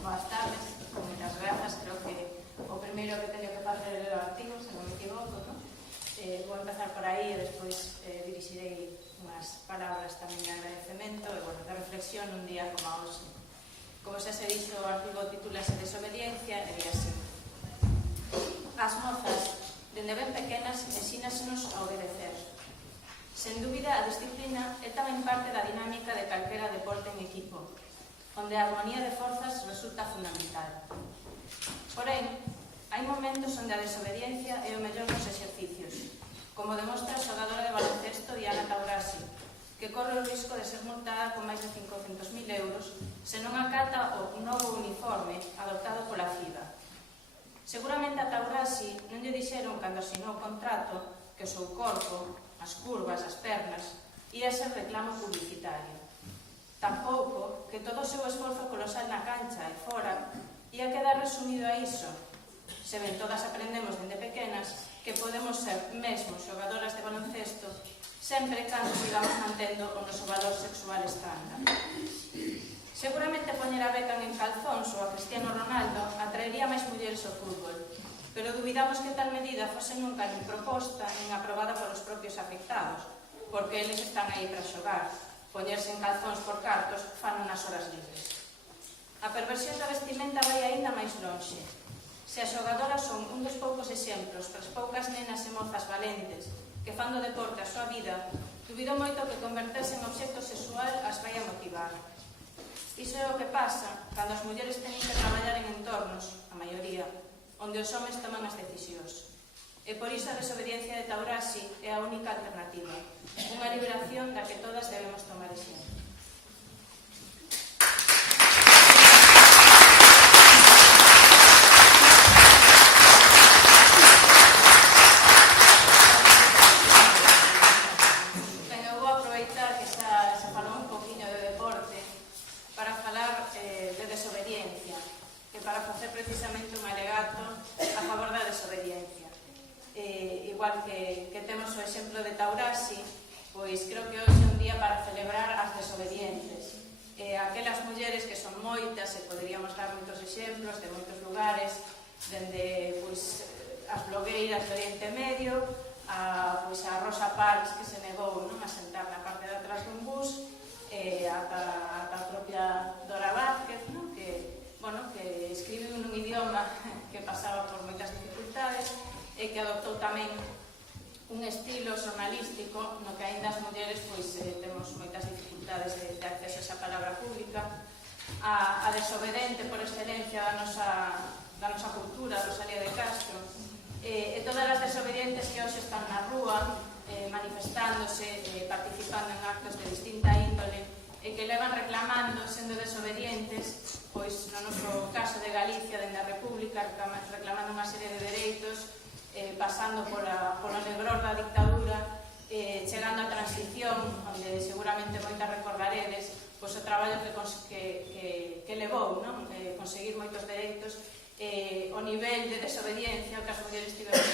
Boas tardes, moitas grazas. Creo que o primeiro que teño que facer é o artigo, se non me equivoco, non? Vou empezar por aí e despois dirixirei unhas palabras tamén de agradecemento e, bueno, de reflexión un día como hoxe. Como xa se dixo, o artigo titúlase Desobediencia e di así: as mozas, dende ben pequenas, ensínasenos a obedecer. Sen dúbida, a disciplina é tamén parte da dinámica de calquera deporte en equipo, onde a armonía de forzas resulta fundamental. Porén, hai momentos onde a desobediencia é o mellor dos exercicios, como demostra a xogadora de baloncesto Diana Taurasi, que corre o risco de ser multada con máis de 500.000 euros se non acata o novo uniforme adoptado pola FIBA. Seguramente a Taurasi non lle dixeron cando asinou o contrato que o seu corpo, as curvas, as pernas, ia ser reclamo publicitario. Tampouco que todo o seu esforzo colosal na cancha e fora ia quedar resumido a iso. Se ben todas aprendemos dende pequenas que podemos ser mesmo xogadoras de baloncesto sempre cando sigamos mantendo o noso valor sexual estándar. Seguramente poñer a Beckham en calzóns ou a Cristiano Ronaldo atraería máis mulleres ao fútbol, pero dubidamos que tal medida fose nunca nin proposta nin aprobada polos propios afectados, porque eles están aí para xogar. Poñerse en calzóns por cartos fan nas horas libres. A perversión da vestimenta vai aínda máis lonxe. Se as xogadoras son un dos poucos exemplos para as poucas nenas e mozas valentes que fan do deporte a súa vida, dubido moito que converterse en obxecto sexual as vai a motivar. Iso é o que pasa cando as mulleres teñen que traballar en entornos, a maioría, onde os homes toman as decisións. E por iso a desobediencia de Taurasi é a única alternativa, unha liberación da que todas debemos tomar exemplo. Precisamente un alegato a favor da desobediencia. Igual que temos o exemplo de Taurasi, pois creo que hoxe é un día para celebrar as desobedientes. Aquelas mulleres que son moitas, e poderíamos dar moitos exemplos de moitos lugares, dende as blogueiras do Oriente Medio, a Rosa Parks, que se negou a sentar na parte de atrás dun bus, ata a propia Dora Vázquez, que escribe nun idioma que pasaba por moitas dificultades e que adoptou tamén un estilo xornalístico no que aínda as mulleres temos moitas dificultades de acceso a esa palabra pública. A desobedente por excelencia da nosa cultura, Rosalía de Castro, e todas as desobedientes que hoxe están na rúa manifestándose, participando en actos de distinta índole e que levan reclamando, sendo desobedientes, pois no noso caso de Galicia, dende a República, reclamando unha serie de dereitos, pasando polo negror da dictadura, chegando á transición, onde seguramente moitas recordaredes pois o traballo que levou, conseguir moitos dereitos, o nivel de desobediencia que as mulleres tiveron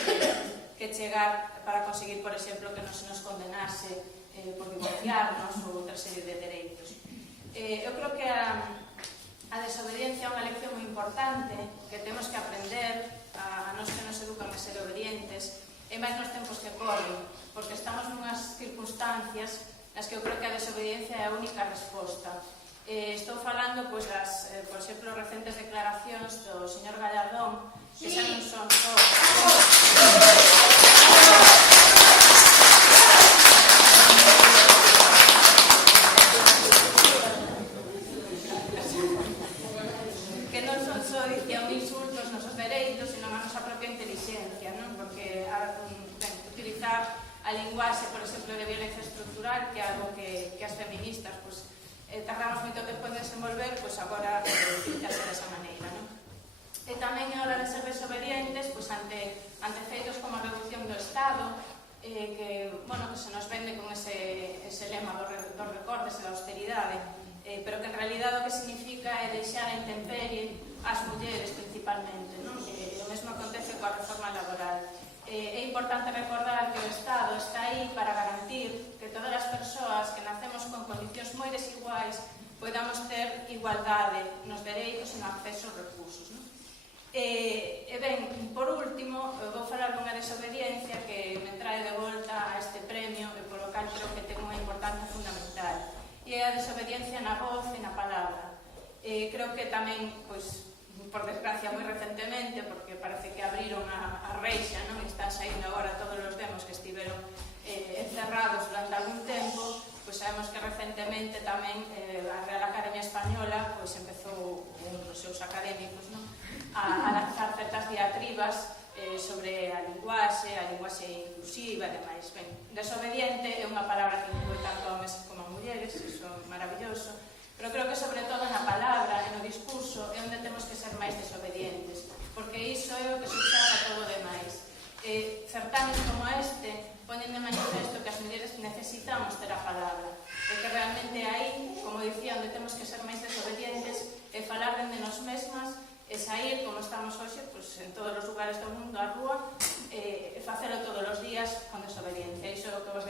que chegar para conseguir, por exemplo, que non se nos condenase por divorciarnos ou outra serie de dereitos. Eu creo que a desobediencia é unha lección moi importante que temos que aprender a nos que nos educan a ser obedientes, e máis nos tempos que corren, porque estamos nunhas circunstancias nas que eu creo que a desobediencia é a única resposta. Estou falando das, por exemplo, recentes declaracións do señor Gallardón, que xa non son só un insulto aos nosos dereitos, senón a nosa propia inteligencia, porque utilizar a linguaxe, por exemplo, de violencia estructural, que é algo que as feministas tardamos moito tempo en desenvolver, agora utilizarse desa maneira. E tamén é hora de ser desobedientes ante feitos como a reducción do Estado, que se nos vende con ese lema dos recortes e da austeridade, pero que en realidad o que significa é deixar a intemperie as mulleres principalmente, e o mesmo acontece coa reforma laboral. É importante recordar que o Estado está aí para garantir que todas as persoas que nacemos con condicións moi desiguais podamos ter igualdade nos dereitos e no acceso aos recursos, non? E ben, por último, vou falar dunha desobediencia que me trae de volta a este premio e polo cal creo que ten unha importancia fundamental, e é a desobediencia na voz e na palabra. Creo que tamén, pois, por desgracia, moi recentemente, porque parece que abriron a reixa, non? E están saindo agora todos os demos que estiveron encerrados durante algún tempo, pois sabemos que recentemente tamén a Real Academia Española pois empezou, un dos seus académicos, non? A lanzar certas diatribas sobre a linguaxe inclusiva e demais. Ben, desobediente é unha palabra que inclúe tanto homes como mulleres, iso é maravilloso, pero creo que sobre todo na palabra e no discurso é onde temos que ser máis desobedientes, porque iso é o que subsaca todo o demais. Certames como este ponen de manifesto que as mulleres necesitamos ter a palabra, e que realmente aí, como dicía, onde temos que ser máis desobedientes é falar dende nos mesmas e sair, como estamos hoxe, pues, en todos os lugares do mundo, á rúa, e facelo todos os días con desobediencia. Iso é o que vos